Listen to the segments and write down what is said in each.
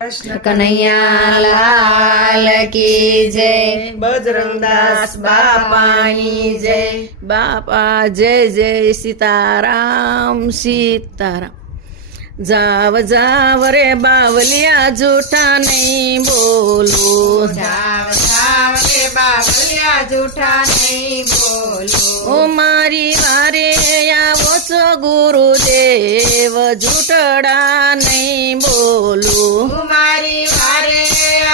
कृष्ण कन्हैया लाल की जय। बजरंगदास बापानी जय। बापा जय जय सीताराम सीताराम। जाव जाव रे बावलिया झूठा नहीं बोलो। जाव जाव रे बावलिया झूठा नहीं बोलो। ओ मारी वारे आवो છો गुरुदेव झूठड़ा नहीं बोलो। मारी वारे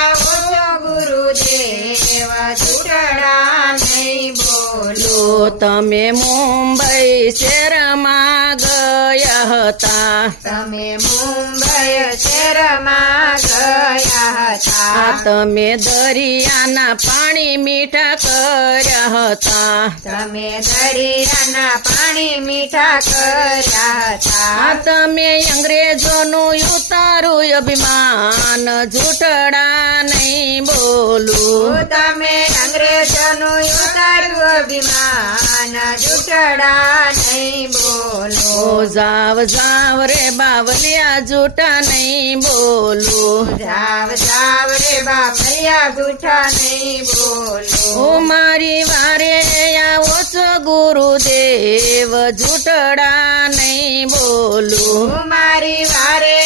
आवो છો गुरुदेव झूठड़ा नहीं बोलो। તમે મુંબઈ શહેરમાં ગયા હતા। તમે મુંબઈ શહેરમાં ગયા હતા। તમે દરિયાના પાણી મીઠા કર્યા હતા। તમે દરિયાના પાણી મીઠા કર્યા હતા। તમે અંગ્રેજોનું ઉતારું અભિમાન ઝૂઠડા નહીં બોલું। તમે અંગ્રેજોનું ઉતાર્યું અભિમાન ઝૂઠડા નહીં બોલો। જાવ જાવ રે બાવલિયા ઝૂઠા નહીં બોલું। જાવ જાવ રે બાપૈયા ઝૂઠા નહીં બોલો। ઓ મારી વારે આવો છો ગુરુદેવ ઝૂઠડા નહીં બોલું। મારી વારે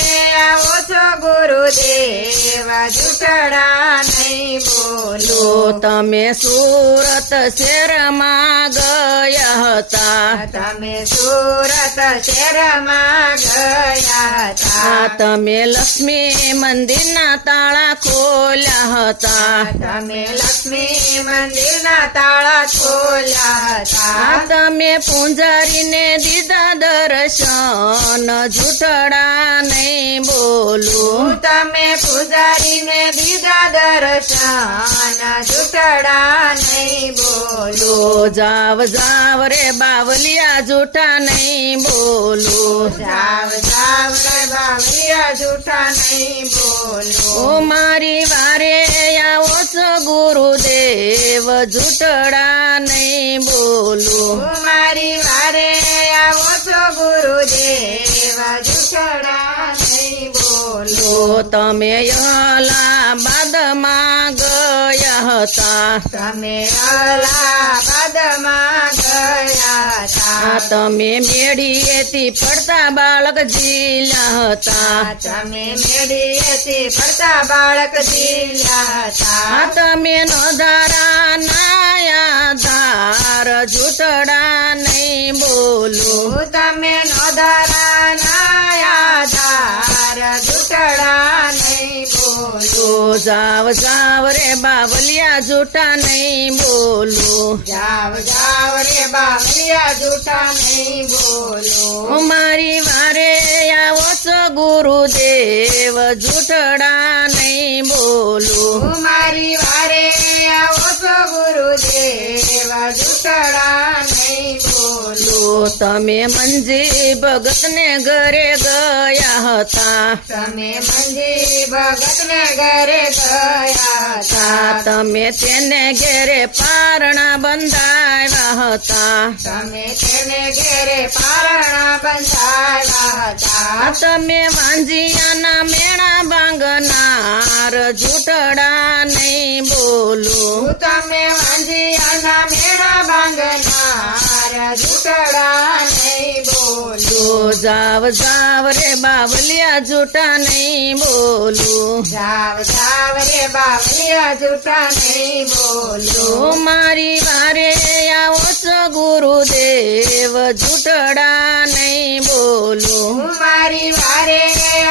આવો છો ગુરુદેવ ઝૂઠડા નહીં બોલો। તમે સુરત શહેરમાં ગયા હતા। તમે સુરત શહેરમાં ગયા હતા। તમે લક્ષ્મી મંદિરના તાળા ખોલ્યા હતા। તમે લક્ષ્મી મંદિરના તાળા ખોલ્યા હતા। તમે પૂંજારીને દીધા દર્શન ઝૂઠડા નહીં બોલું। તમે પૂજારીને દીધા દર્શન ઝૂઠડા નહીં બોલો। જાવ જાવ રે બાવલિયા ઝૂઠા નહીં બોલું। જાવ જાવ રે બાવલિયા ઝૂઠા નહીં બોલો। ઓ મારી વારે આવો છો ગુરુદેવ ઝૂઠડા નહીં બોલું। મારી વારે આવો છો ગુરુદેવ ઝૂઠડા નહીં બોલો। તમે અલાહાબાદમાં ગયા હતા। તમે અલાહાબાદમાં ગયા હતા। તમે મેળીએથી પડતા બાળક જીલ્યા હતા। તમે મેળીએથી ફરતા બાળક જીલ્યા હતા। તમે નોધારા નાયા ધાર ઝૂઠડા નહીં બોલું। તમે નોધારા નાયા ધાર ઝૂઠડા નહીં બોલો। જાવ જાવ રે બાવલિયા ઝૂઠા નહીં બોલું। જાવ જાવ રે બાવલિયા ઝૂઠા નહીં બોલો। મારી વારે આવો છો ગુરુદેવ ઝૂઠડા નહીં બોલું। મારી વારે આવો છો ગુરુદેવ ઝૂઠડા નહીં બોલો। તમે મંજી ભગતને ઘરે ગયા હતા। તમે મંજી ભગતને ઘરે ગયા હતા। તમે તેને ઘેરે પારણા બંધાવ્યા હતા। તમે તેને ઘેરે પારણા બંધાવ્યા હતા। તમે વાંજિયાના મેણા ભાંગનાર ઝૂઠડા નહીં બોલું। તમે વાંજિયાના મેળા ભાંગનાર ઝૂઠડા નહીં બોલો। જાવ જાવ રે બાવલિયા ઝૂઠા નહીં બોલું। જાવ જાવ રે બાવલિયા ઝૂઠા નહીં બોલો। મારી વારે આવો છો ગુરુદેવ ઝૂઠડા નહીં બોલું। મારી વારે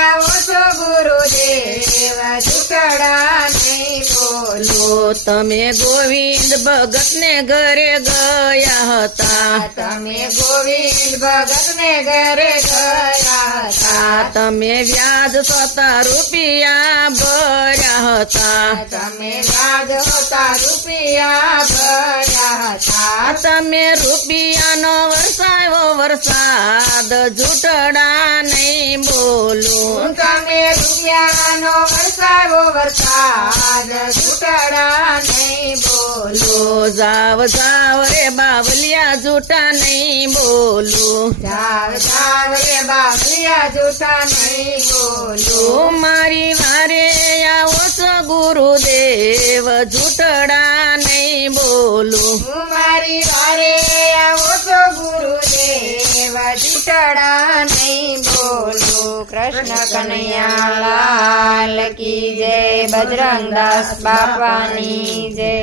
આવો છો ગુરુદેવ ઝૂઠડા નહીં બોલો। તમે ગોવિંદ ભગતને ઘરે ગયા હતા। તમે ગોવિંદ ભગતને ઘરે ગયા હતા। તમે વ્યાજ 100 રૂપિયા ભર્યા હતા। તમે વ્યાજ હોતા રૂપિયા ભર્યા હતા। તમે રૂપિયાનો વરસાયો વરસાદ ઝૂઠડા નહીં બોલું। તમે રૂપિયાનો વરસાવો વરસાદ ઝૂઠડા નહીં બોલો। જાવ જાવ રે બાવલિયા ઝૂઠા નહીં બોલું। જાવ જાવ રે બાવલિયા ઝૂઠા નહીં બોલો। મારી વારે ફરી વારે આવો છો ગુરુદેવ જૂઠડા નહીં બોલું કૃષ્ણ કનૈયા લાલ કી જય બજરંગદાસ બાપાની જય